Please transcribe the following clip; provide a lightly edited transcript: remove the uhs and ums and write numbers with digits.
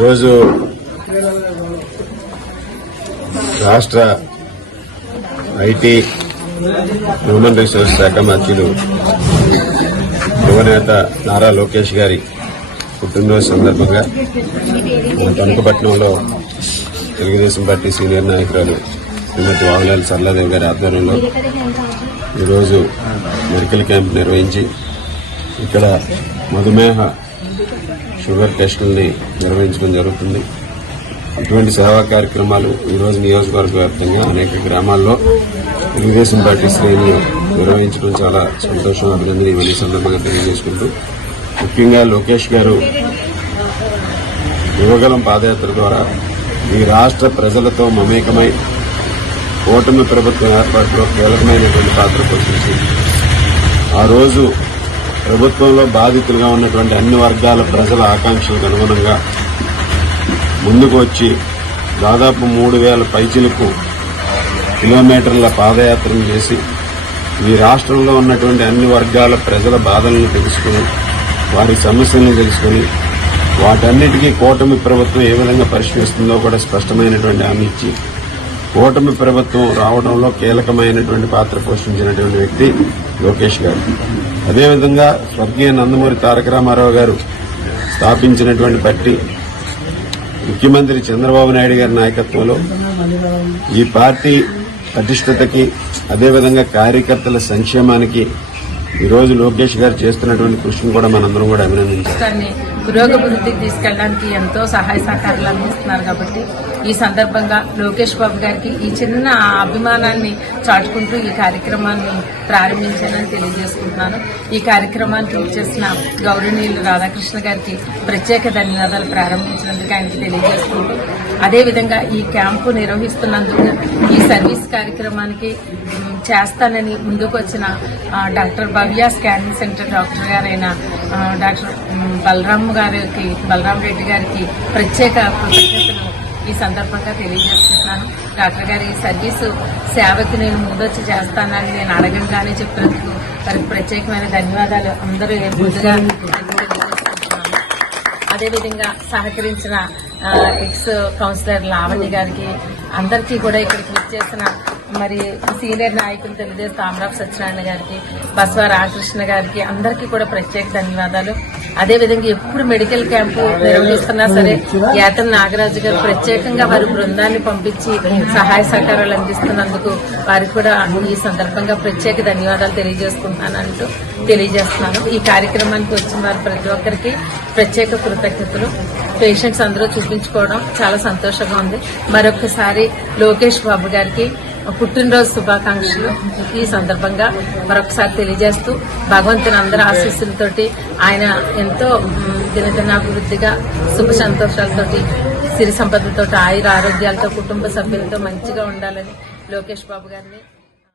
ఈరోజు రాష్ట్ర IT human resource శాఖ మంత్రులు యువనేత నారా లోకేష్ గారి పుట్టినరోజు సందర్భంగా తణుకుపట్నంలో తెలుగుదేశం పార్టీ సీనియర్ నాయకురాలు శ్రీమతి వావులాల సరళాదేవి గారి ఆధ్వర్యంలో ఈరోజు మెడికల్ క్యాంప్ నిర్వహించి ఇక్కడ మధుమేహ షుగర్ టెస్టులని నిర్వహించడం జరుగుతుంది. ఇటువంటి సేవా కార్యక్రమాలు ఈరోజు నియోజకవర్గ వ్యాప్తంగా అనేక గ్రామాల్లో తెలుగుదేశం పార్టీ శ్రేణులు నిర్వహించడం చాలా సంతోషం, అభినందనీయం ఈ సందర్భంగా తెలియజేసుకుంటూ ముఖ్యంగా లోకేష్ గారు యువగలం పాదయాత్ర ద్వారా ఈ రాష్ట్ర ప్రజలతో మమేకమై కూటమి ప్రభుత్వం ఏర్పాటులో కీలకమైనటువంటి పాత్ర పోషించి ఆ రోజు ప్రభుత్వంలో బాధితులుగా ఉన్నటువంటి అన్ని వర్గాల ప్రజల ఆకాంక్షలకు అనుగుణంగా ముందుకు వచ్చి దాదాపు 3000 పైచిలకు కిలోమీటర్ల పాదయాత్రను చేసి ఈ రాష్ట్రంలో ఉన్నటువంటి అన్ని వర్గాల ప్రజల బాధలను తెలుసుకుని వారి సమస్యలను తెలుసుకుని వాటన్నిటికీ కూటమి ప్రభుత్వం ఏ విధంగా పరిష్కరిస్తుందో కూడా స్పష్టమైనటువంటి హామీ ఇచ్చి కూటమి ప్రభుత్వం రావడంలో కీలకమైనటువంటి పాత్ర పోషించినటువంటి వ్యక్తి లోకేష్ గారు. అదేవిధంగా స్వర్గీయ నందమూరి తారక రామారావు గారు స్థాపించినటువంటి పార్టీ ముఖ్యమంత్రి చంద్రబాబు నాయుడు గారి నాయకత్వంలో ఈ పార్టీ పటిష్టతకి అదేవిధంగా కార్యకర్తల సంక్షేమానికి ఈరోజు లోకేష్ గారు చేస్తున్నటువంటి కృషిని కూడా మనందరం కూడా అభినందించాలి. పురోగతికి తీసుకెళ్ళడానికి ఎంతో సహాయ సహకారాలు అందిస్తున్నారు కాబట్టి ఈ సందర్భంగా లోకేష్ బాబు గారికి ఈ చిన్న అభిమానాన్ని చాటుకుంటూ ఈ కార్యక్రమాన్ని ప్రారంభించానని తెలియజేసుకుంటున్నాను. ఈ కార్యక్రమానికి ఇచ్చేసిన గౌరవనీయులు రాధాకృష్ణ గారికి ప్రత్యేక ధన్యవాదాలు ప్రారంభించినందుకు ఆయనకి తెలియజేసుకుంటూ అదేవిధంగా ఈ క్యాంపు నిర్వహిస్తున్నందుకు ఈ సర్వీస్ కార్యక్రమానికి చేస్తానని ముందుకు వచ్చిన డాక్టర్ భవ్య స్కానింగ్ సెంటర్ డాక్టర్ గారైన డాక్టర్ బలరాం రెడ్డి గారికి ప్రత్యేక కృతజ్ఞతలు ఈ సందర్భంగా తెలియజేస్తున్నాను. డాక్టర్ గారి సర్వీసు సేవకి నేను ముందొచ్చి చేస్తానని నేను అడగంగానే చెప్పినందుకు వారికి ప్రత్యేకమైన ధన్యవాదాలు అందరూ ముందుగా తెలియజేస్తున్నాను. అదేవిధంగా సహకరించిన ఎక్స్ కౌన్సిలర్ లావణ్య గారికి అందరికీ కూడా ఇక్కడికి విచ్చేసిన మరి సీనియర్ నాయకులు తెలుగుదేశం తామరాపు సత్యనారాయణ గారికి, బసవ రామకృష్ణ గారికి అందరికీ కూడా ప్రత్యేక ధన్యవాదాలు. అదేవిధంగా ఎప్పుడు మెడికల్ క్యాంపు నిర్వహిస్తున్నా సరే యాతన నాగరాజు గారు ప్రత్యేకంగా వారి బృందాన్ని పంపించి సహాయ సహకారాలు అందిస్తున్నందుకు వారికి కూడా ఈ సందర్భంగా ప్రత్యేక ధన్యవాదాలు తెలియజేస్తున్నాను. ఈ కార్యక్రమానికి వచ్చిన వారు ప్రతి ఒక్కరికి ప్రత్యేక కృతజ్ఞతలు. పేషెంట్స్ అందరూ చూపించుకోవడం చాలా సంతోషంగా ఉంది. మరొకసారి లోకేష్ బాబు గారికి పుట్టినరోజు శుభాకాంక్షలు ఈ సందర్భంగా మరొకసారి తెలియజేస్తూ భగవంతుని అందరి ఆశీస్సులతోటి ఆయన ఎంతో దినదినాభివృద్ధిగా శుభ సంతోషాలతోటి సిరి సంపదలతో ఆయుర ఆరోగ్యాలతో కుటుంబ సభ్యులతో మంచిగా ఉండాలని లోకేష్ బాబు గారిని